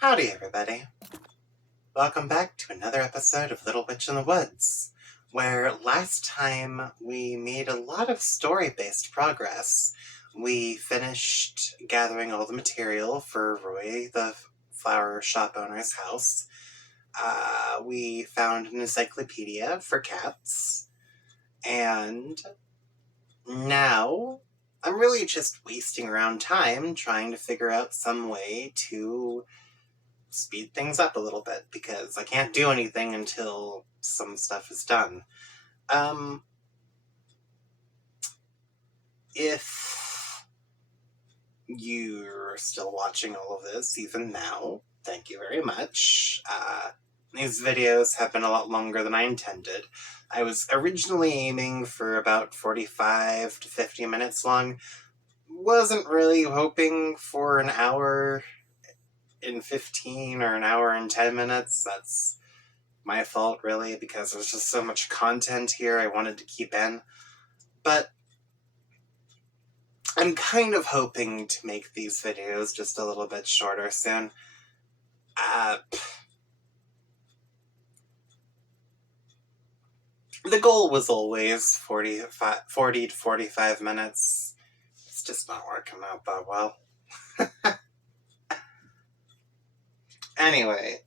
Howdy, everybody. Welcome back to another episode of Little Witch in the Woods, where last time we made a lot of story-based progress. We finished gathering all the material for Roy, the flower shop owner's house. We found an encyclopedia for cats, and now I'm really just wasting around time trying to figure out some way to speed things up a little bit, because I can't do anything until some stuff is done. If you're still watching all of this, even now, thank you very much. These videos have been a lot longer than I intended. I was originally aiming for about 45 to 50 minutes long. Wasn't really hoping for an hour in 15 or an hour and 10 minutes. That's my fault, really, because there's just so much content here I wanted to keep in. But I'm kind of hoping to make these videos just a little bit shorter soon. The goal was always 40 to 45 minutes. It's just not working out that well. Anyway,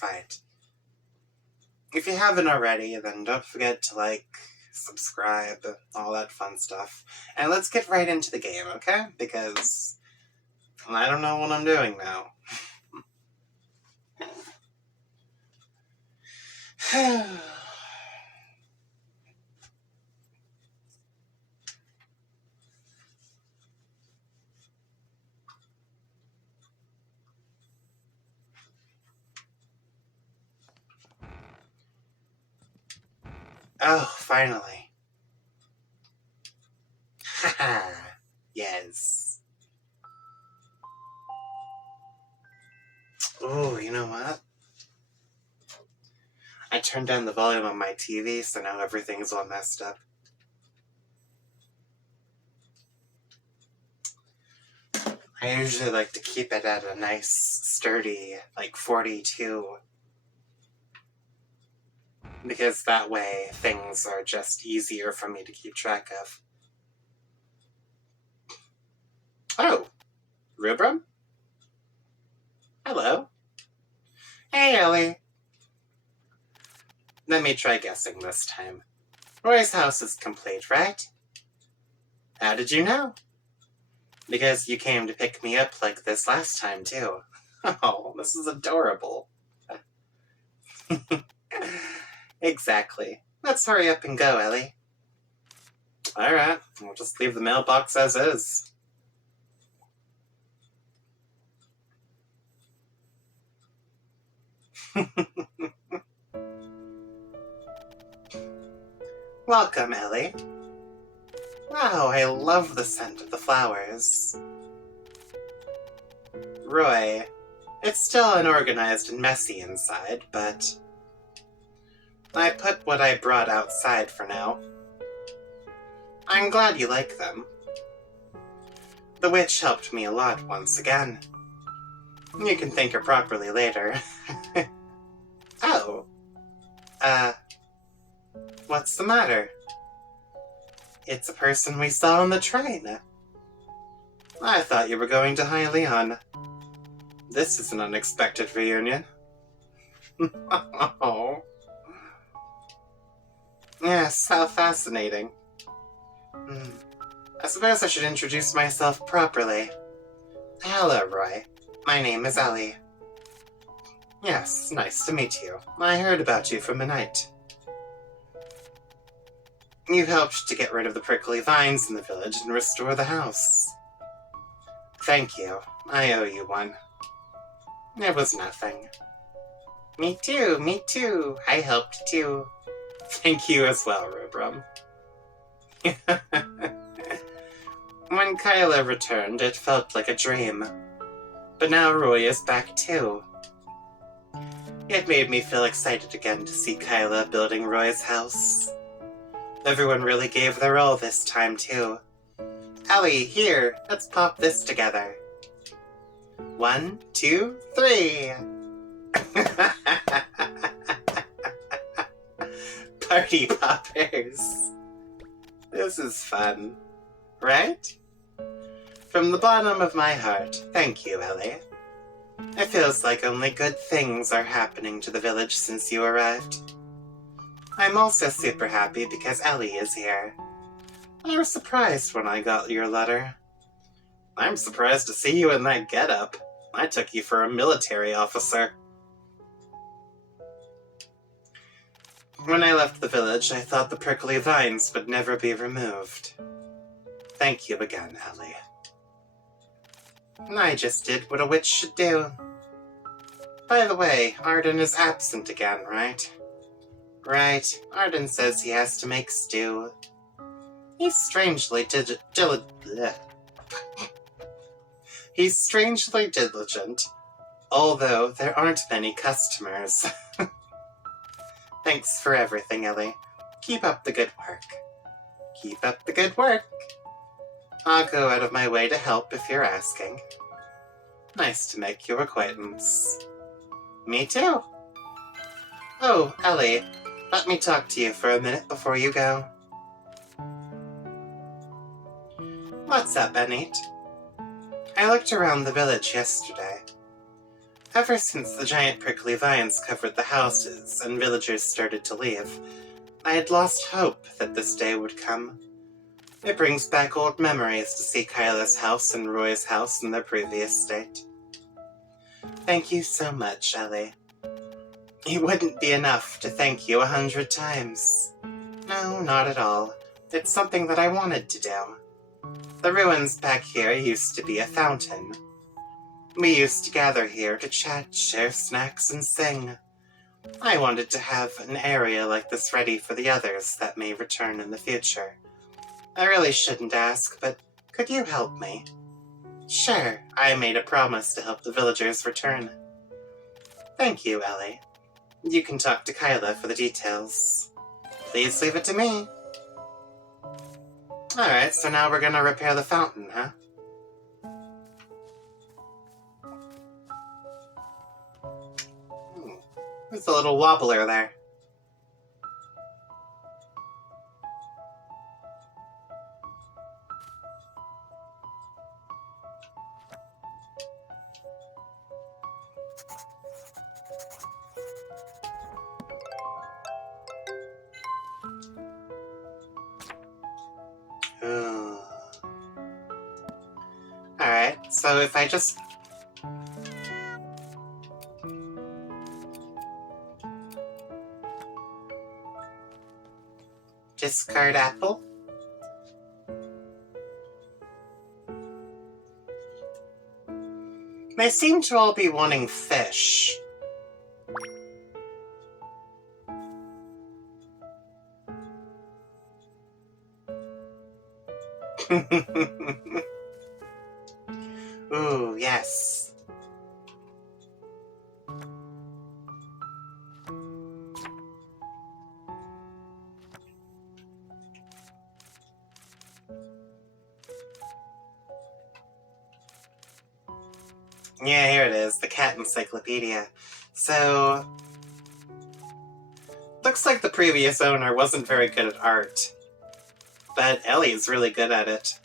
right. If you haven't already, then don't forget to like, subscribe, all that fun stuff. And let's get right into the game, okay? Because I don't know what I'm doing now. Oh, finally. Haha, yes. Oh, you know what? I turned down the volume on my TV, so now everything's all messed up. I usually like to keep it at a nice, sturdy, like 42. Because that way, things are just easier for me to keep track of. Oh, Rubram? Hello. Hey, Ellie. Let me try guessing this time. Roy's house is complete, right? How did you know? Because you came to pick me up like this last time, too. Oh, this is adorable. Exactly. Let's hurry up and go, Ellie. Alright, we'll just leave the mailbox as is. Welcome, Ellie. Wow, I love the scent of the flowers. Roy, it's still unorganized and messy inside, but I put what I brought outside for now. I'm glad you like them. The witch helped me a lot once again. You can thank her properly later. Oh. What's the matter? It's a person we saw on the train. I thought you were going to Hylian. This is an unexpected reunion. Oh. Yes, how fascinating. I suppose I should introduce myself properly. Hello, Roy. My name is Ellie. Yes, nice to meet you. I heard about you from the night. You helped to get rid of the prickly vines in the village and restore the house. Thank you. I owe you one. It was nothing. Me too. I helped too. Thank you as well, Rubram. When Kyla returned, it felt like a dream. But now Roy is back too. It made me feel excited again to see Kyla building Roy's house. Everyone really gave their all this time too. Ellie, here, let's pop this together. 1, 2, 3. Party poppers. This is fun, right? From the bottom of my heart, thank you, Ellie. It feels like only good things are happening to the village since you arrived. I'm also super happy because Ellie is here. I was surprised when I got your letter. I'm surprised to see you in that getup. I took you for a military officer. When I left the village, I thought the prickly vines would never be removed. Thank you again, Ellie. I just did what a witch should do. By the way, Arden is absent again, right? Right, Arden says he has to make stew. He's strangely He's strangely diligent, although there aren't many customers. Thanks for everything, Ellie. Keep up the good work. Keep up the good work. I'll go out of my way to help if you're asking. Nice to make your acquaintance. Me too. Oh, Ellie, let me talk to you for a minute before you go. What's up, Annette? I looked around the village yesterday. Ever since the giant prickly vines covered the houses and villagers started to leave, I had lost hope that this day would come. It brings back old memories to see Kyla's house and Roy's house in their previous state. Thank you so much, Ellie. It wouldn't be enough to thank you 100 times. No, not at all. It's something that I wanted to do. The ruins back here used to be a fountain. We used to gather here to chat, share snacks, and sing. I wanted to have an area like this ready for the others that may return in the future. I really shouldn't ask, but could you help me? Sure, I made a promise to help the villagers return. Thank you, Ellie. You can talk to Kyla for the details. Please leave it to me. Alright, so now we're gonna repair the fountain, huh? There's a little wobbler there. Ooh. Alright, so if I just... discard apple? They seem to all be wanting fish. Ooh, yes. Yeah, here it is, the cat encyclopedia. So, looks like the previous owner wasn't very good at art, but Ellie's really good at it.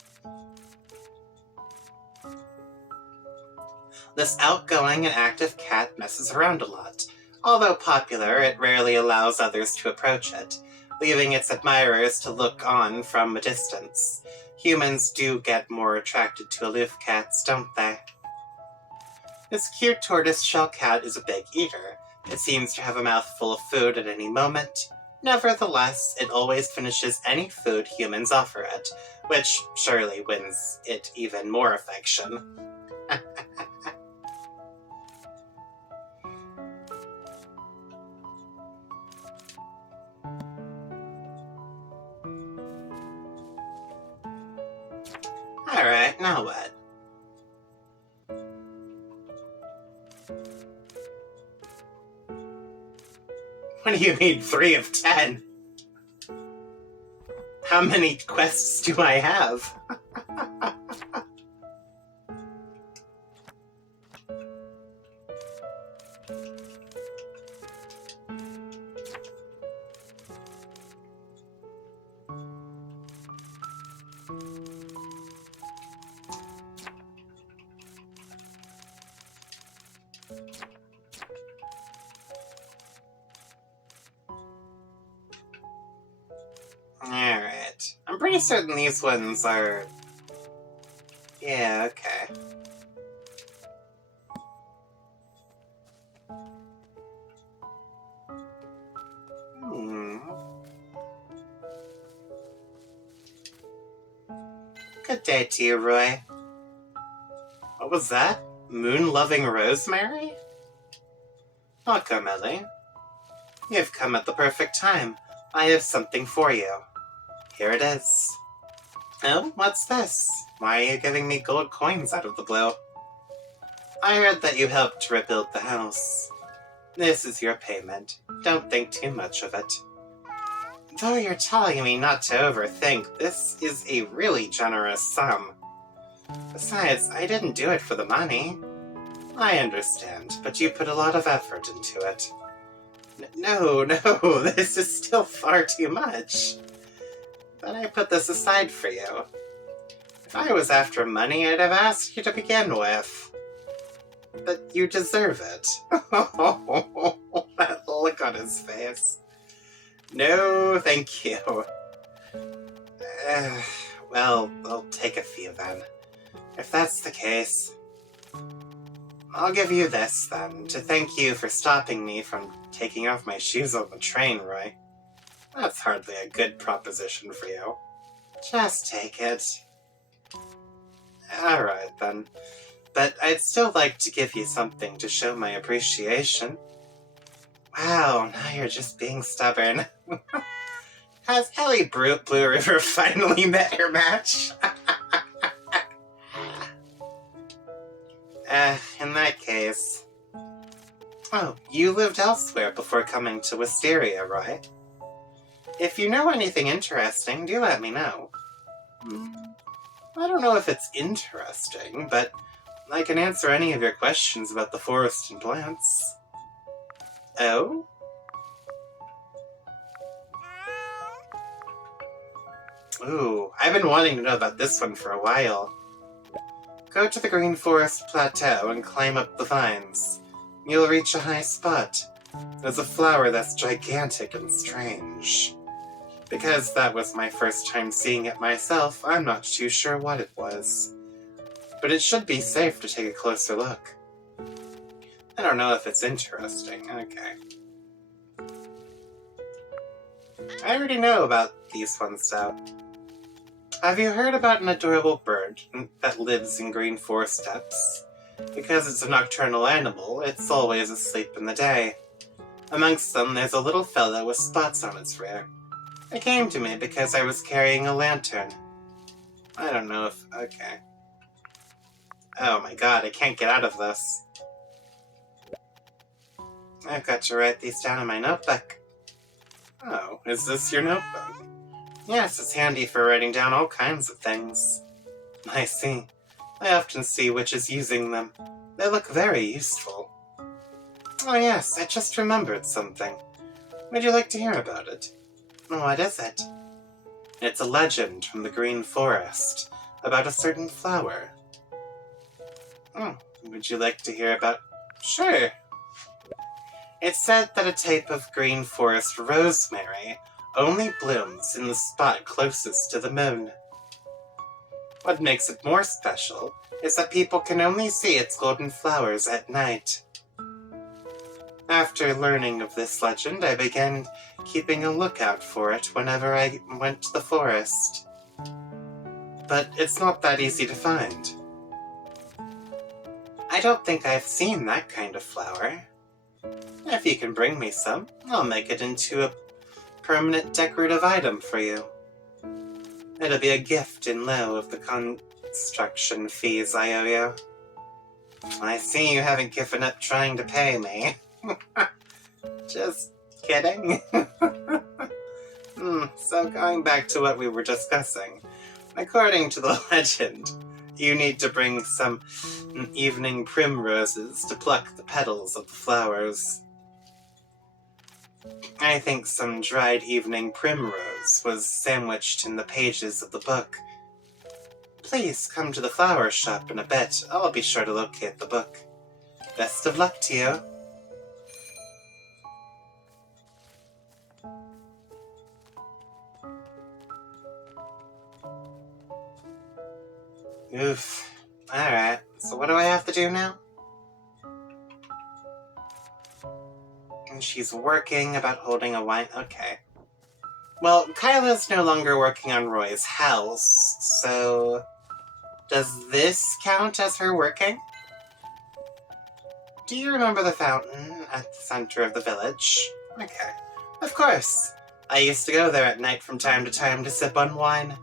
This outgoing and active cat messes around a lot. Although popular, it rarely allows others to approach it, leaving its admirers to look on from a distance. Humans do get more attracted to aloof cats, don't they? This cute tortoiseshell cat is a big eater. It seems to have a mouthful of food at any moment. Nevertheless, it always finishes any food humans offer it, which surely wins it even more affection. Alright, now what? What do you mean 3 of 10? How many quests do I have? Alright. I'm pretty certain these ones are... Yeah, okay. Good day to you, Roy. What was that? Moon-loving Rosemary? Welcome, Ellie. You've come at the perfect time. I have something for you. Here it is. Oh, what's this? Why are you giving me gold coins out of the blue? I heard that you helped to rebuild the house. This is your payment. Don't think too much of it. Though you're telling me not to overthink, this is a really generous sum. Besides, I didn't do it for the money. I understand, but you put a lot of effort into it. No, this is still far too much. But I put this aside for you. If I was after money, I'd have asked you to begin with. But you deserve it. That look on his face. No, thank you. Well, I'll take a few then. If that's the case, I'll give you this then, to thank you for stopping me from taking off my shoes on the train, Roy. That's hardly a good proposition for you. Just take it. Alright then. But I'd still like to give you something to show my appreciation. Wow, now you're just being stubborn. Has Ellie Blue River finally met her match? In that case... Oh, you lived elsewhere before coming to Wisteria, right? If you know anything interesting, do let me know. I don't know if it's interesting, but I can answer any of your questions about the forest and plants. Oh? Ooh, I've been wanting to know about this one for a while. Go to the Green Forest Plateau and climb up the vines. You'll reach a high spot. There's a flower that's gigantic and strange. Because that was my first time seeing it myself, I'm not too sure what it was. But it should be safe to take a closer look. I don't know if it's interesting. Okay. I already know about these ones, though. Have you heard about an adorable bird that lives in green forest steppes? Because it's a nocturnal animal, it's always asleep in the day. Amongst them, there's a little fellow with spots on its rear. It came to me because I was carrying a lantern. I don't know if... Okay. Oh my god, I can't get out of this. I've got to write these down in my notebook. Oh, is this your notebook? Yes, it's handy for writing down all kinds of things. I see. I often see witches using them. They look very useful. Oh yes, I just remembered something. Would you like to hear about it? What is it? It's a legend from the Green Forest about a certain flower. Would you like to hear about... Sure. It's said that a type of green forest rosemary only blooms in the spot closest to the moon. What makes it more special is that people can only see its golden flowers at night. After learning of this legend, I began keeping a lookout for it whenever I went to the forest. But it's not that easy to find. I don't think I've seen that kind of flower. If you can bring me some, I'll make it into a permanent decorative item for you. It'll be a gift in lieu of the construction fees I owe you. I see you haven't given up trying to pay me. Just kidding. So going back to what we were discussing, according to the legend, You need to bring some evening primroses to pluck the petals of the flowers. I think some dried evening primrose was sandwiched in the pages of the book. Please come to the flower shop in a bit. I'll be sure to locate the book. Best of luck to you. Oof. Alright, so what do I have to do now? And she's working about holding a wine. Okay. Well, Kyla's no longer working on Roy's house, so does this count as her working? Do you remember the fountain at the center of the village? Okay. Of course. I used to go there at night from time to time to sip on wine.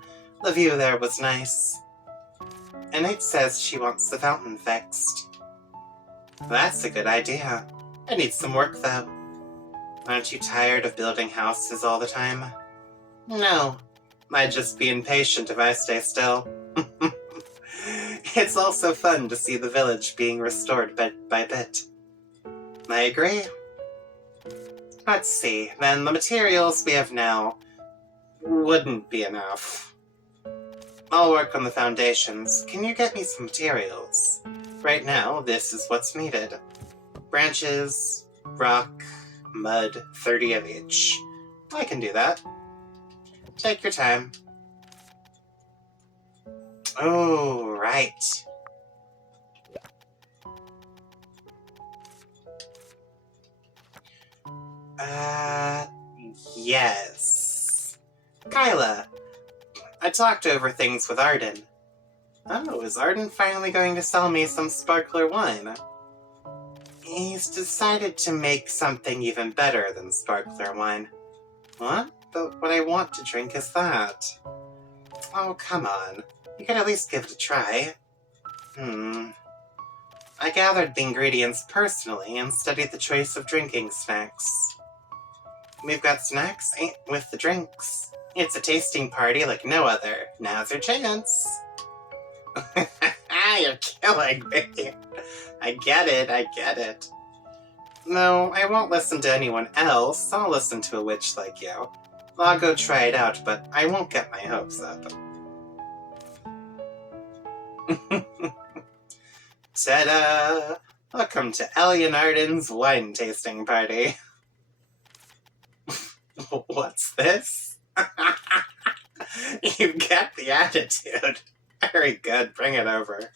The view there was nice. Annette says she wants the fountain fixed. That's a good idea. I need some work, though. Aren't you tired of building houses all the time? No. I'd just be impatient if I stay still. It's also fun to see the village being restored bit by bit. I agree. Let's see, then the materials we have now wouldn't be enough. I'll work on the foundations. Can you get me some materials? Right now, this is what's needed. Branches, rock, mud, 30 of each. I can do that. Take your time. Oh, right. Yes. Kyla, I talked over things with Arden. Oh, is Arden finally going to sell me some sparkler wine? He's decided to make something even better than sparkler wine. What? But what I want to drink is that. Oh, come on. You could at least give it a try. I gathered the ingredients personally and studied the choice of drinking snacks. We've got snacks with the drinks. It's a tasting party like no other. Now's your chance. You're killing me. I get it. No, I won't listen to anyone else. I'll listen to a witch like you. I'll go try it out, but I won't get my hopes up. Ta-da! Welcome to Ellie and Arden's wine tasting party. What's this? You get the attitude. Very good, bring it over.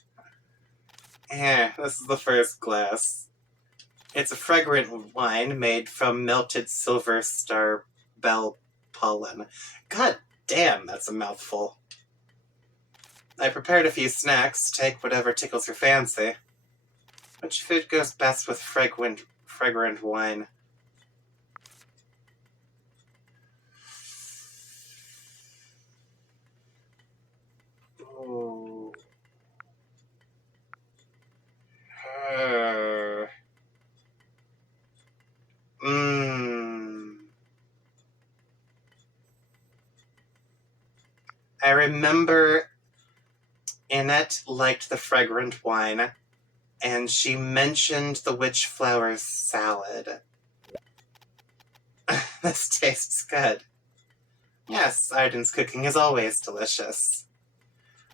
Here, this is the first glass. It's a fragrant wine made from melted silver star bell pollen. God damn, that's a mouthful. I prepared a few snacks. Take whatever tickles your fancy. Which food goes best with fragrant wine? Ooh. I remember Annette liked the fragrant wine, and she mentioned the witch flower salad. This tastes good. Yes, Arden's cooking is always delicious.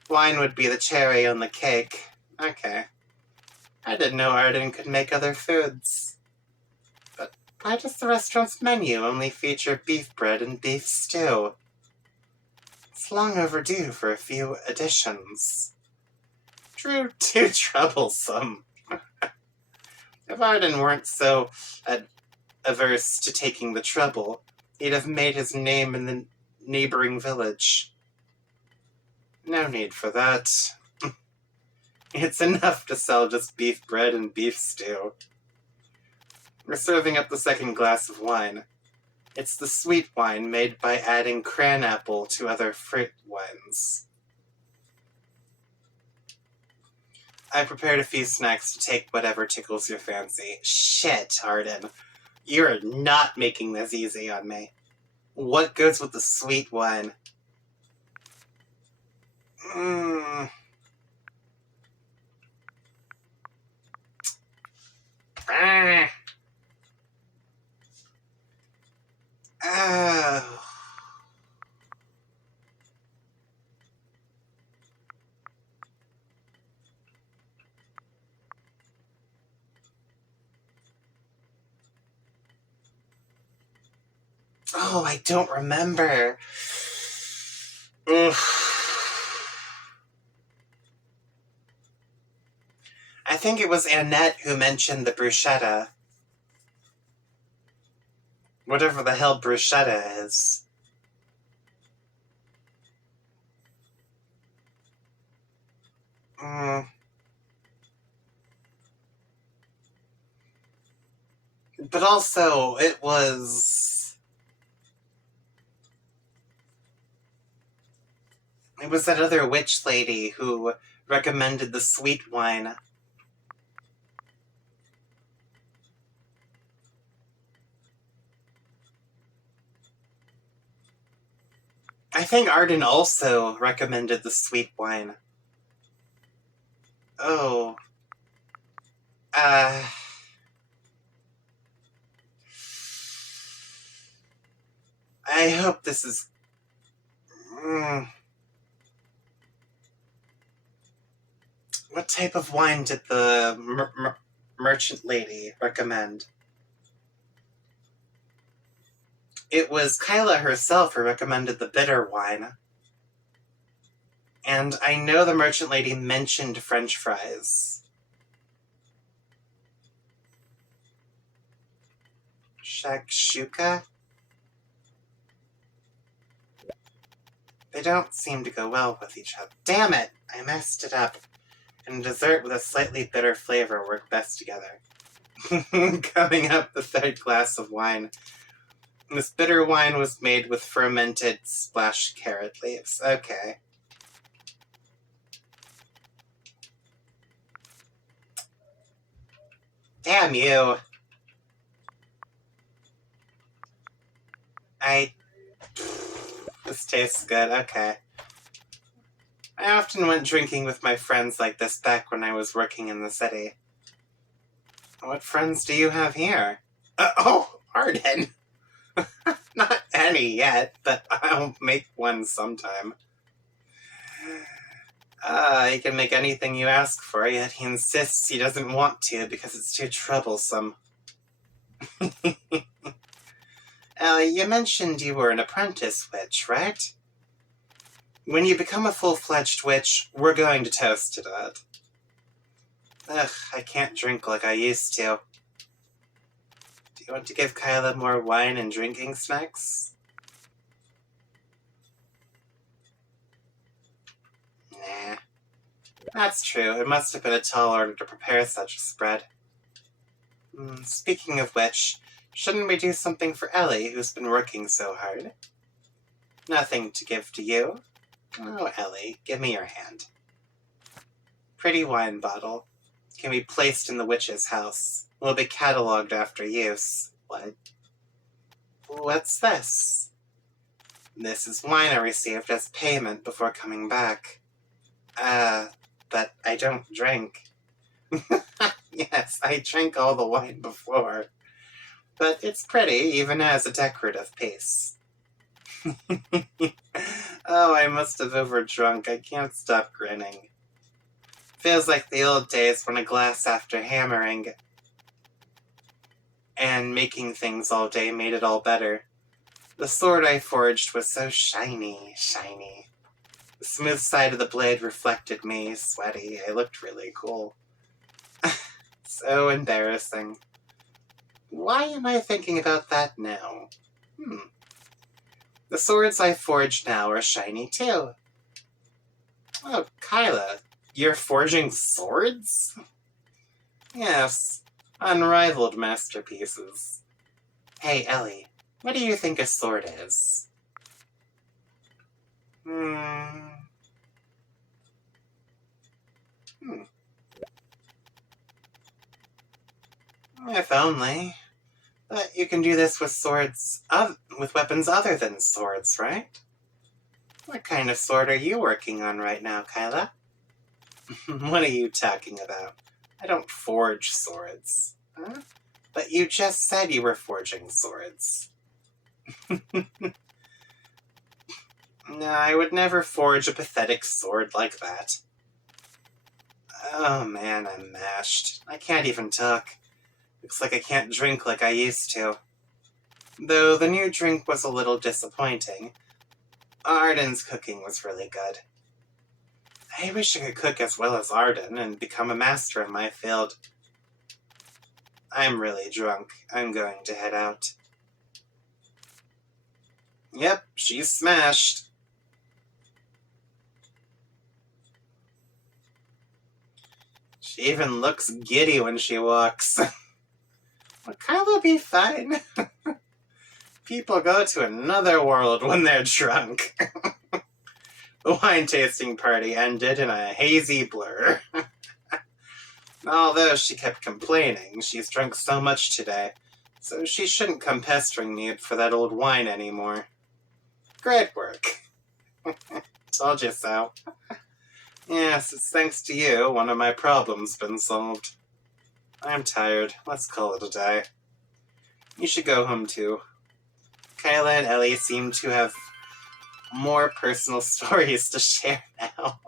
Wine would be the cherry on the cake. Okay. I didn't know Arden could make other foods. But why does the restaurant's menu only feature beef bread and beef stew? It's long overdue for a few additions. Too troublesome. If Arden weren't so averse to taking the trouble, he'd have made his name in the neighboring village. No need for that. It's enough to sell just beef bread and beef stew. We're serving up the second glass of wine. It's the sweet wine made by adding cranapple to other fruit wines. I prepared a few snacks to take whatever tickles your fancy. Shit, Arden. You're not making this easy on me. What goes with the sweet wine? Oh, I don't remember. Ugh. I think it was Annette who mentioned the bruschetta. Whatever the hell bruschetta is. Mm. But also, it was that other witch lady who recommended the sweet wine. I think Arden also recommended the sweet wine. Oh. Uh... I hope this is... What type of wine did the merchant lady recommend? It was Kyla herself who recommended the bitter wine. And I know the merchant lady mentioned French fries. Shakshuka? They don't seem to go well with each other. Damn it! I messed it up. And dessert with a slightly bitter flavor work best together. Coming up, the third glass of wine. This bitter wine was made with fermented splashed carrot leaves. Okay. Damn you! This tastes good, okay. I often went drinking with my friends like this back when I was working in the city. What friends do you have here? Arden! Not any yet, but I'll make one sometime. He can make anything you ask for, yet he insists he doesn't want to because it's too troublesome. Ellie, you mentioned you were an apprentice witch, right? When you become a full-fledged witch, we're going to toast to that. Ugh, I can't drink like I used to. Do you want to give Kyla more wine and drinking snacks? Nah. That's true. It must have been a tall order to prepare such a spread. Speaking of which, shouldn't we do something for Ellie, who's been working so hard? Nothing to give to you. Oh, Ellie, give me your hand. Pretty wine bottle. Can be placed in the witch's house. Will be catalogued after use. What? What's this? This is wine I received as payment before coming back. But I don't drink. Yes, I drank all the wine before. But it's pretty, even as a decorative piece. Oh, I must have overdrunk. I can't stop grinning. Feels like the old days when a glass after hammering and making things all day made it all better. The sword I forged was so shiny. The smooth side of the blade reflected me, sweaty. I looked really cool. So embarrassing. Why am I thinking about that now? The swords I forged now are shiny too. Oh, Kyla, you're forging swords? Yes, unrivaled masterpieces. Hey, Ellie, what do you think a sword is? If only. But you can do this with with weapons other than swords, right? What kind of sword are you working on right now, Kyla? What are you talking about? I don't forge swords. Huh? But you just said you were forging swords. No, I would never forge a pathetic sword like that. Oh man, I'm mashed. I can't even talk. Looks like I can't drink like I used to. Though the new drink was a little disappointing, Arden's cooking was really good. I wish I could cook as well as Arden and become a master in my field. I'm really drunk. I'm going to head out. Yep, she's smashed. She even looks giddy when she walks. Well, Kyla be fine. People go to another world when they're drunk. The wine tasting party ended in a hazy blur. Although she kept complaining, she's drunk so much today, so she shouldn't come pestering me for that old wine anymore. Great work. Told you so. Yes, it's thanks to you one of my problems been solved. I'm tired. Let's call it a day. You should go home too. Kyla and Ellie seem to have more personal stories to share now.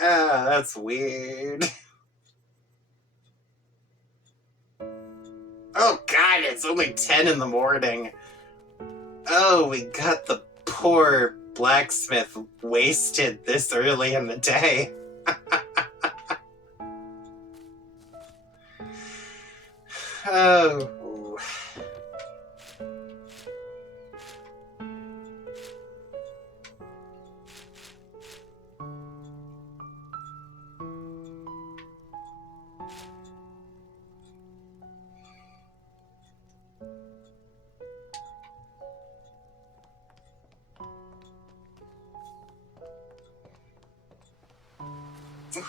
Ah, that's weird. Oh god, it's only 10 in the morning. Oh, we got the poor blacksmith wasted this early in the day. Oh.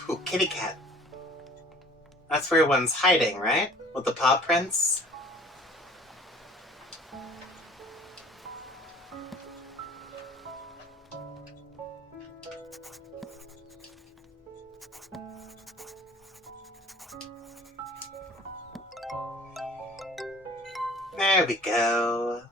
Ooh, kitty cat. That's where one's hiding, right? With the paw prints? There we go.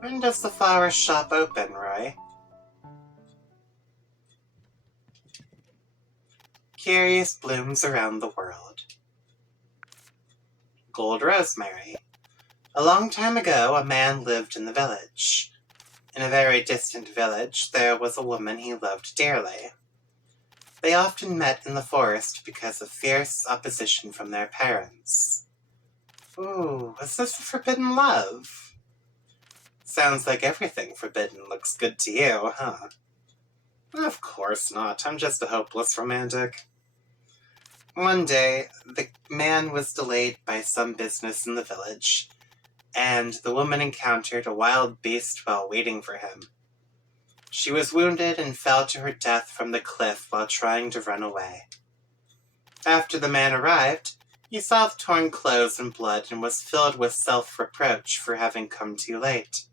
When does the flower shop open, Roy? Curious blooms around the world. Gold Rosemary. A long time ago, a man lived in the village. In a very distant village, there was a woman he loved dearly. They often met in the forest because of fierce opposition from their parents. Ooh, is this a forbidden love? Sounds like everything forbidden looks good to you, huh? Of course not. I'm just a hopeless romantic. One day, the man was delayed by some business in the village, and the woman encountered a wild beast while waiting for him. She was wounded and fell to her death from the cliff while trying to run away. After the man arrived, he saw the torn clothes and blood and was filled with self-reproach for having come too late.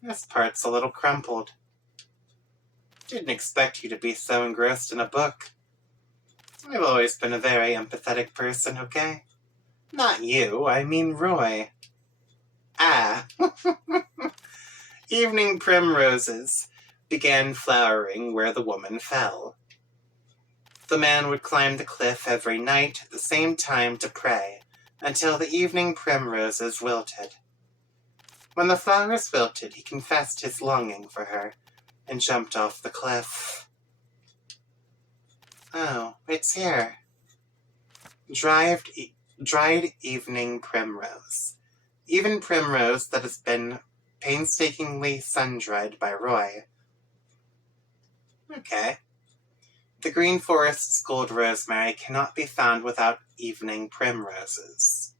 This part's a little crumpled. Didn't expect you to be so engrossed in a book. I've always been a very empathetic person, okay? Not you, I mean Roy. Ah. Evening primroses began flowering where the woman fell. The man would climb the cliff every night at the same time to pray, until the evening primroses wilted. When the flowers wilted, he confessed his longing for her, and jumped off the cliff. Oh, it's here. Dried evening primrose. Even primrose that has been painstakingly sun-dried by Roy. Okay. The green forest's gold rosemary cannot be found without evening primroses.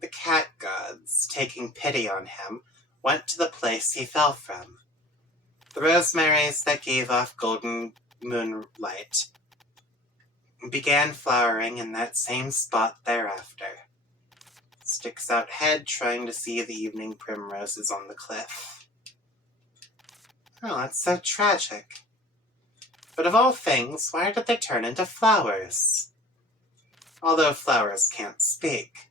The cat gods, taking pity on him, went to the place he fell from. The rosemaries that gave off golden moonlight began flowering in that same spot thereafter. Sticks out head trying to see the evening primroses on the cliff. Oh, that's so tragic. But of all things, why did they turn into flowers? Although flowers can't speak,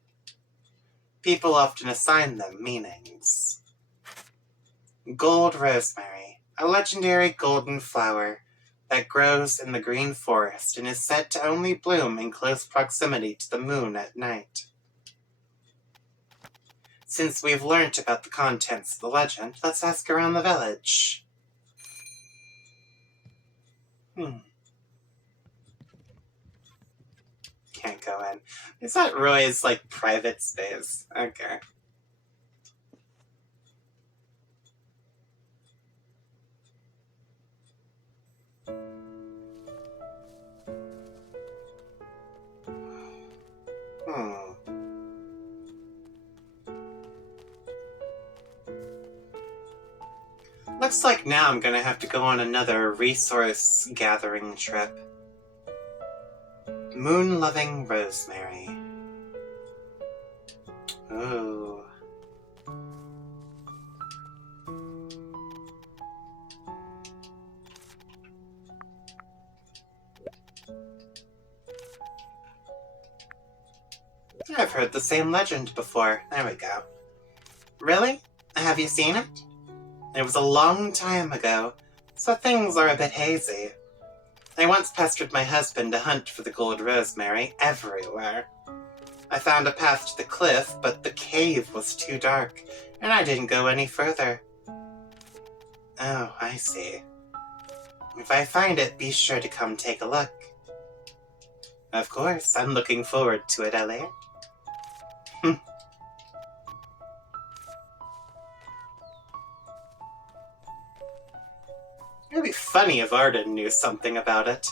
people often assign them meanings. Gold rosemary, a legendary golden flower that grows in the green forest and is said to only bloom in close proximity to the moon at night. Since we've learnt about the contents of the legend, let's ask around the village. Can't go in. Is that Roy's, private space? Okay. Looks like now I'm gonna have to go on another resource gathering trip. Moon-loving rosemary. Ooh. I've heard the same legend before. There we go. Really? Have you seen it? It was a long time ago, so things are a bit hazy. I once pestered my husband to hunt for the gold rosemary everywhere. I found a path to the cliff, but the cave was too dark, and I didn't go any further. Oh, I see. If I find it, be sure to come take a look. Of course, I'm looking forward to it, Ellie. It'd be funny if Arden knew something about it.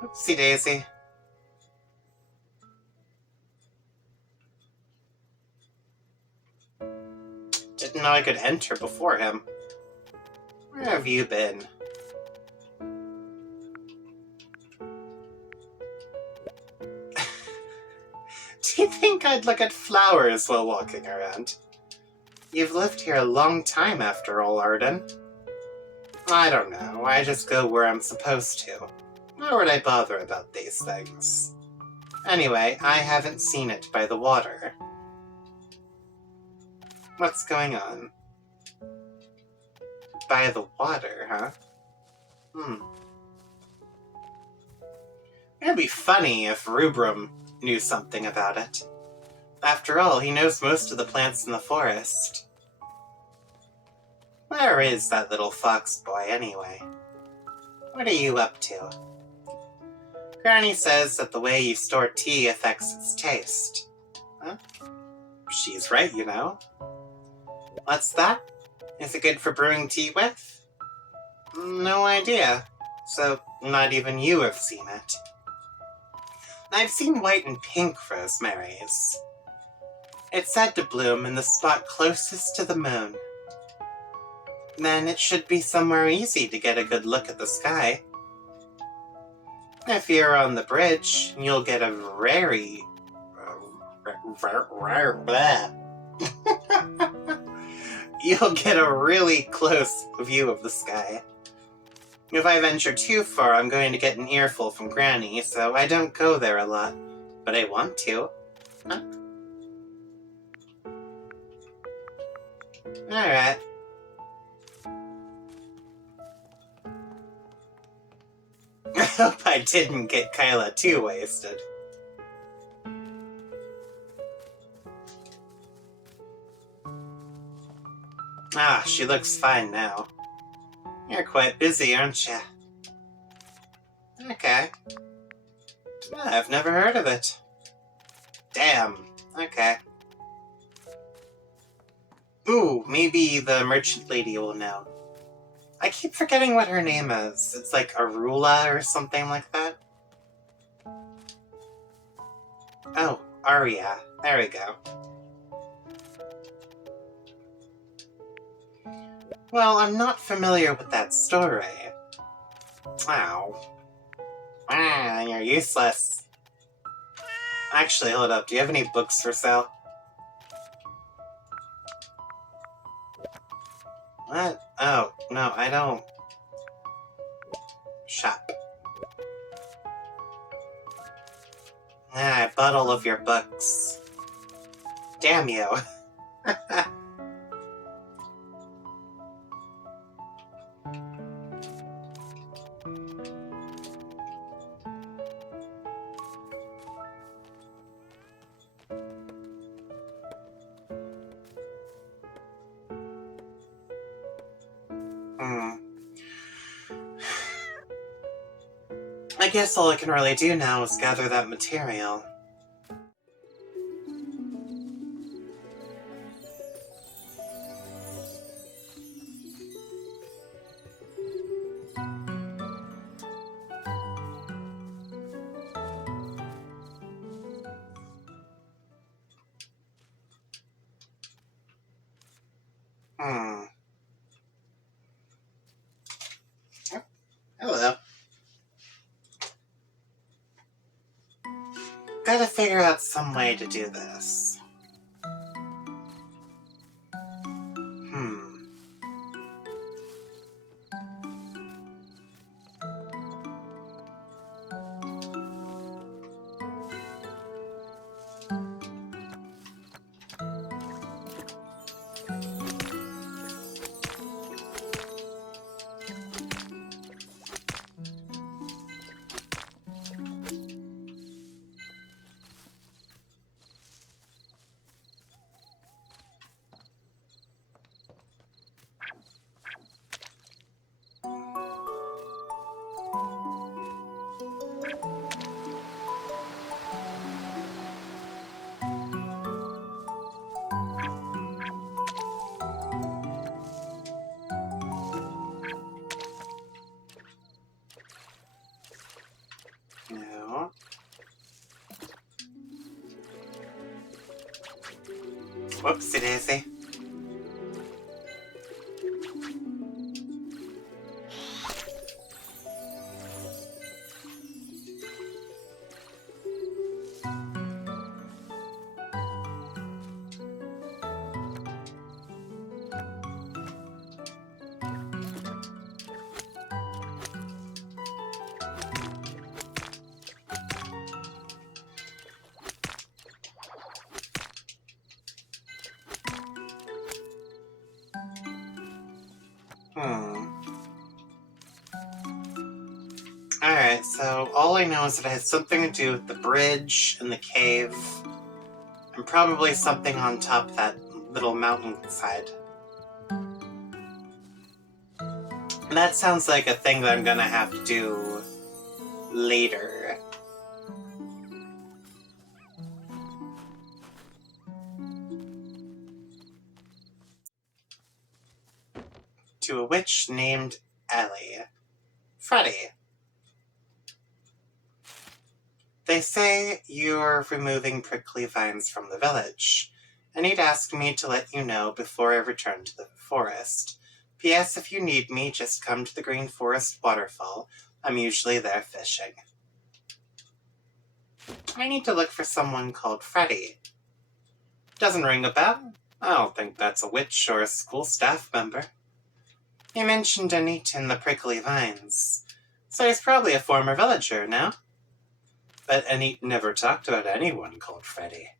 Oopsie daisy. Didn't know I could enter before him. Where have you been? Do you think I'd look at flowers while walking around? You've lived here a long time after all, Arden. I don't know, I just go where I'm supposed to. Why would I bother about these things? Anyway, I haven't seen it by the water. What's going on? By the water, huh? It'd be funny if Rubrum knew something about it. After all, he knows most of the plants in the forest. Where is that little fox boy, anyway? What are you up to? Granny says that the way you store tea affects its taste. Huh? She's right, you know. What's that? Is it good for brewing tea with? No idea. So, not even you have seen it. I've seen white and pink rosemaries. It's said to bloom in the spot closest to the moon. Then it should be somewhere easy to get a good look at the sky. If you're on the bridge, you'll get a you'll get a really close view of the sky. If I venture too far, I'm going to get an earful from Granny, so I don't go there a lot. But I want to. Huh? Alright. I hope I didn't get Kyla too wasted. Ah, she looks fine now. You're quite busy, aren't you? Okay. I've never heard of it. Damn. Okay. Ooh, maybe the merchant lady will know. I keep forgetting what her name is. It's like Arula or something like that. Oh, Aria. There we go. Well, I'm not familiar with that story. Ow. Ah, you're useless. Actually, hold up. Do you have any books for sale? What? Oh, No, I don't. Shop. I bought all of your books. Damn you. I guess all I can really do now is gather that material. Oh, hello. Gotta figure out some way to do this. No. Whoopsie daisy. Alright, so all I know is that it has something to do with the bridge and the cave, and probably something on top of that little mountainside. And that sounds like a thing that I'm gonna have to do later. To a witch named Ellie. Freddy. They say you're removing prickly vines from the village, and he'd asked me to let you know before I return to the forest. P.S. If you need me, just come to the Green Forest waterfall. I'm usually there fishing. I need to look for someone called Freddy. Doesn't ring a bell? I don't think that's a witch or a school staff member. You mentioned Anita and the prickly vines, so he's probably a former villager, no? But Anita never talked about anyone called Freddy.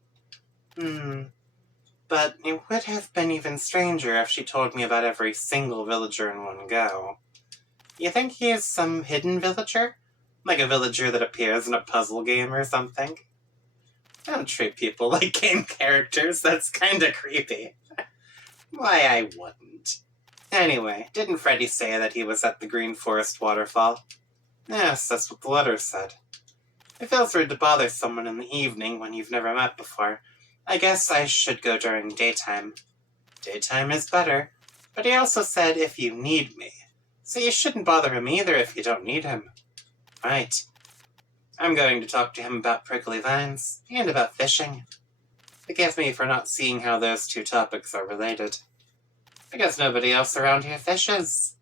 But it would have been even stranger if she told me about every single villager in one go. You think he is some hidden villager? Like a villager that appears in a puzzle game or something? Don't treat people like game characters, that's kinda creepy. Why, I wouldn't. Anyway, didn't Freddy say that he was at the Green Forest waterfall? Yes, that's what the letter said. It feels rude to bother someone in the evening when you've never met before. I guess I should go during daytime. Daytime is better, but he also said if you need me. So you shouldn't bother him either if you don't need him. Right. I'm going to talk to him about prickly vines and about fishing. Forgive me for not seeing how those two topics are related. I guess nobody else around here fishes.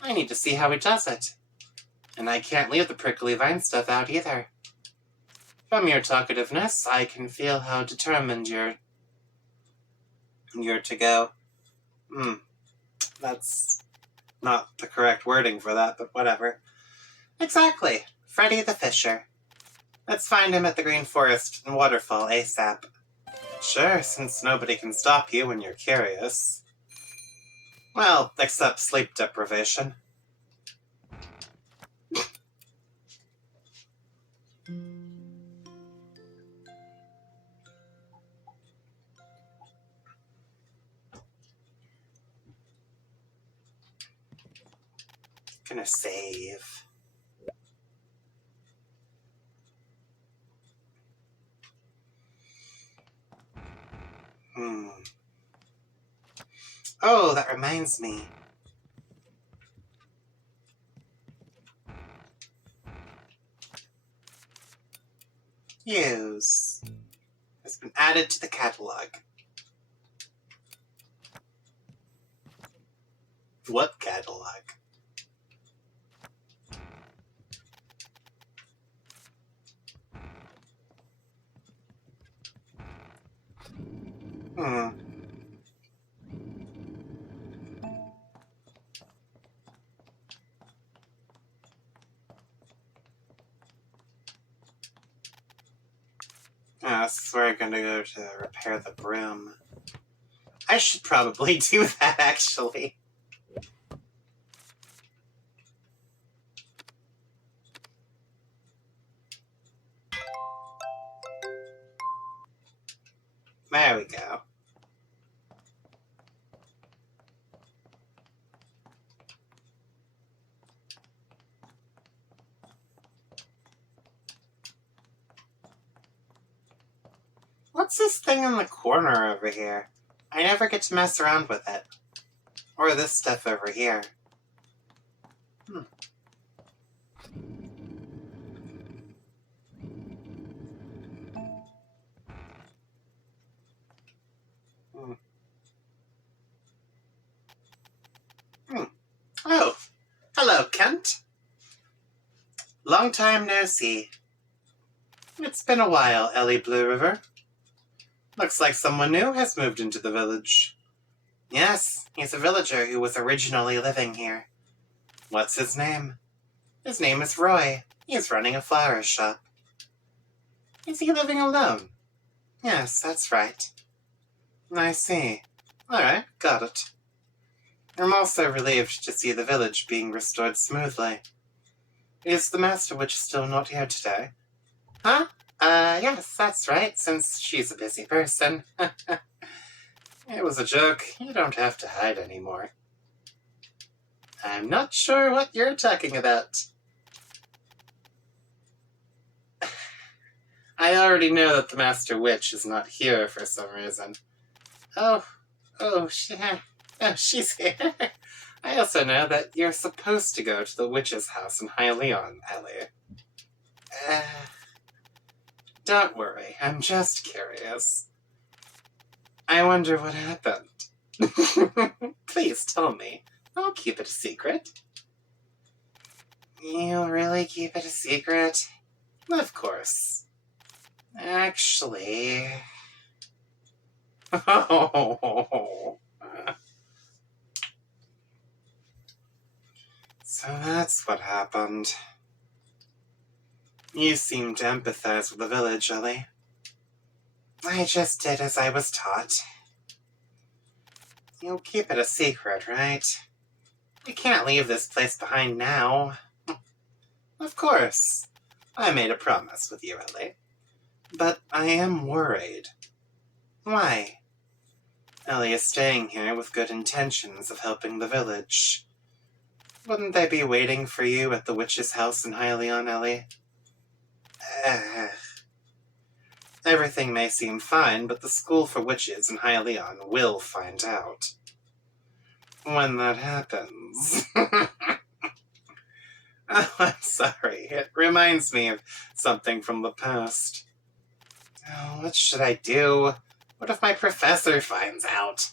I need to see how he does it. And I can't leave the prickly vine stuff out either. From your talkativeness, I can feel how determined you're to go. That's Not the correct wording for that, but whatever. Exactly. Freddy the Fisher. Let's find him at the Green Forest and Waterfall ASAP. Sure, since nobody can stop you when you're curious. Well, except sleep deprivation. Gonna save. Oh, that reminds me. Use has been added to the catalog. What catalog? This is where I'm gonna go to repair the broom. I should probably do that, actually. There we go. What's this thing in the corner over here? I never get to mess around with it. Or this stuff over here. Oh, hello, Kent. Long time no see. It's been a while, Ellie Blue River. Looks like someone new has moved into the village. Yes, he's a villager who was originally living here. What's his name? His name is Roy. He's running a flower shop. Is he living alone? Yes, that's right. I see. Alright, got it. I'm also relieved to see the village being restored smoothly. Is the Master Witch still not here today? Huh? Yes, that's right, since she's a busy person. It was a joke. You don't have to hide anymore. I'm not sure what you're talking about. I already know that the Master Witch is not here for some reason. She's here. I also know that you're supposed to go to the witch's house in Hylion, Ellie. Don't worry, I'm just curious. I wonder what happened. Please tell me. I'll keep it a secret. You'll really keep it a secret? Of course. Actually... So that's what happened. You seem to empathize with the village, Ellie. I just did as I was taught. You'll keep it a secret, right? We can't leave this place behind now. Of course. I made a promise with you, Ellie. But I am worried. Why? Ellie is staying here with good intentions of helping the village. Wouldn't they be waiting for you at the witch's house in Hylion, Ellie? Everything may seem fine, but the school for witches in Hylion will find out. When that happens... Oh, I'm sorry. It reminds me of something from the past. Oh, what should I do? What if my professor finds out?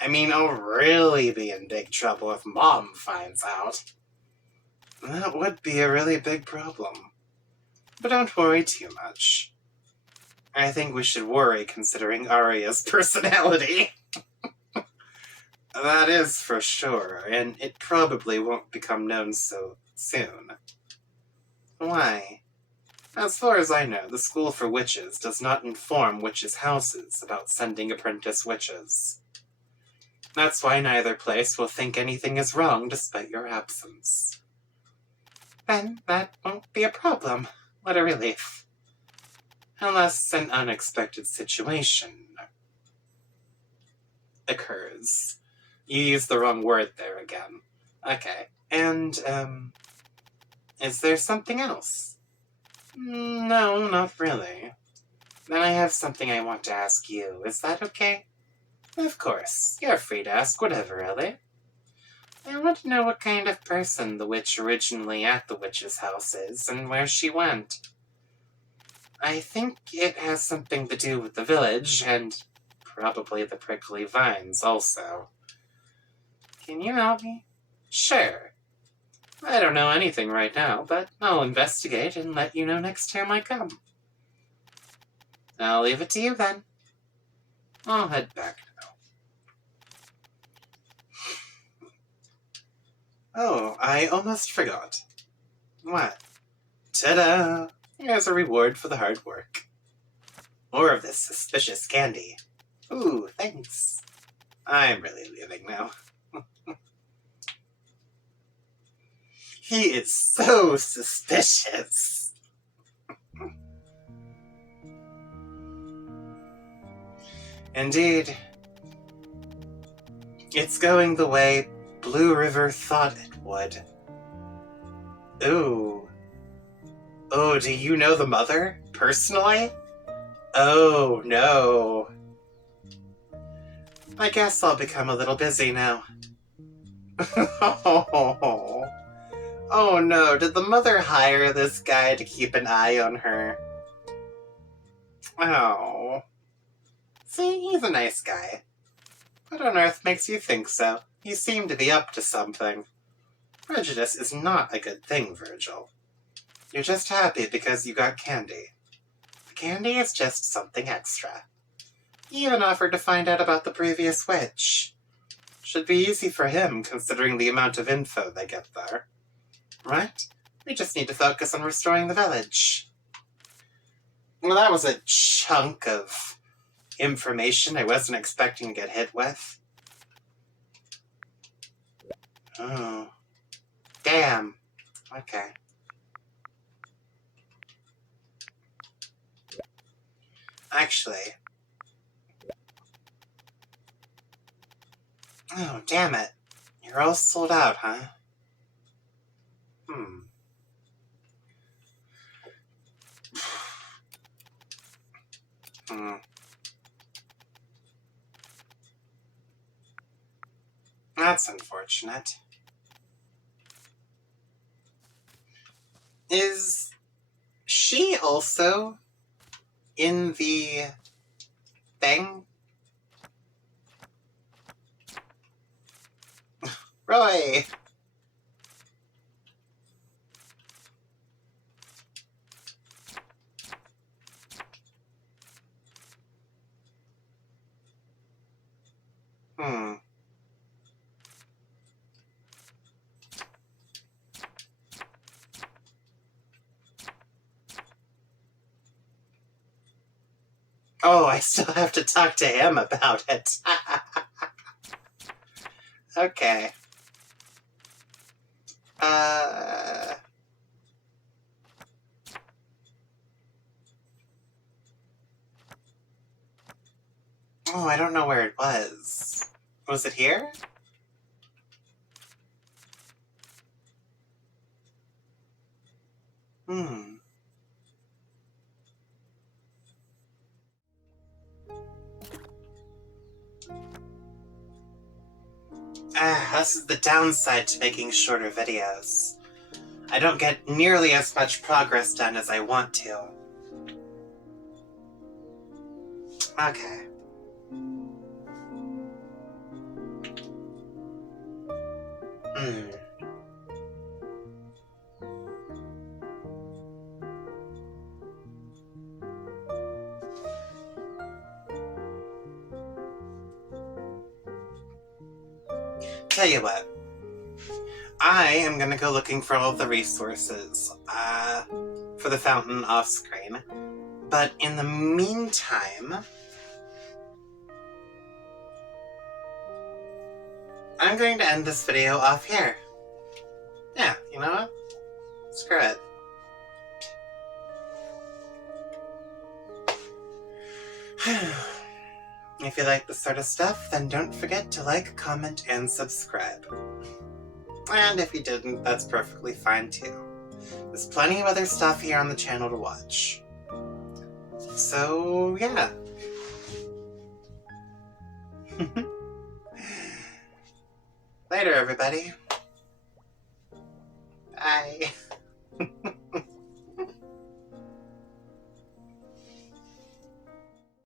I mean, I'll really be in big trouble if Mom finds out. That would be a really big problem. But don't worry too much. I think we should worry considering Arya's personality. That is for sure, and it probably won't become known so soon. Why? As far as I know, the School for Witches does not inform witches' houses about sending apprentice witches. That's why neither place will think anything is wrong despite your absence. Then that won't be a problem. What a relief. Unless an unexpected situation occurs. You used the wrong word there again. Okay. And, is there something else? No, not really. Then I have something I want to ask you. Is that okay? Of course. You're free to ask whatever, Ellie. I want to know what kind of person the witch originally at the witch's house is, and where she went. I think it has something to do with the village, and probably the prickly vines also. Can you help me? Sure. I don't know anything right now, but I'll investigate and let you know next time I come. I'll leave it to you then. I'll head back now. Oh, I almost forgot. What? Ta-da! Here's a reward for the hard work. More of this suspicious candy. Ooh, thanks. I'm really leaving now. He is so suspicious. Indeed. It's going the way Blue River thought it would. Ooh. Oh, do you know the mother? Personally? Oh, no. I guess I'll become a little busy now. Oh no, did the mother hire this guy to keep an eye on her? Oh. See, he's a nice guy. What on earth makes you think so? You seem to be up to something. Prejudice is not a good thing, Virgil. You're just happy because you got candy. The candy is just something extra. He even offered to find out about the previous witch. Should be easy for him, considering the amount of info they get there. Right? We just need to focus on restoring the village. Well, that was a chunk of information I wasn't expecting to get hit with. Oh. Damn. Okay. Actually. Oh, damn it. You're all sold out, huh? That's unfortunate. Is she also in the thing? Roy! Oh, I still have to talk to him about it. Okay. Oh, I don't know where it was. Was it here? This is the downside to making shorter videos. I don't get nearly as much progress done as I want to. Okay. Tell you what, I am gonna go looking for all of the resources for the fountain off screen. But in the meantime, I'm going to end this video off here. Yeah, you know what? Screw it. If you like this sort of stuff, then don't forget to like, comment, and subscribe. And if you didn't, that's perfectly fine too. There's plenty of other stuff here on the channel to watch. So, yeah. Later, everybody. Bye.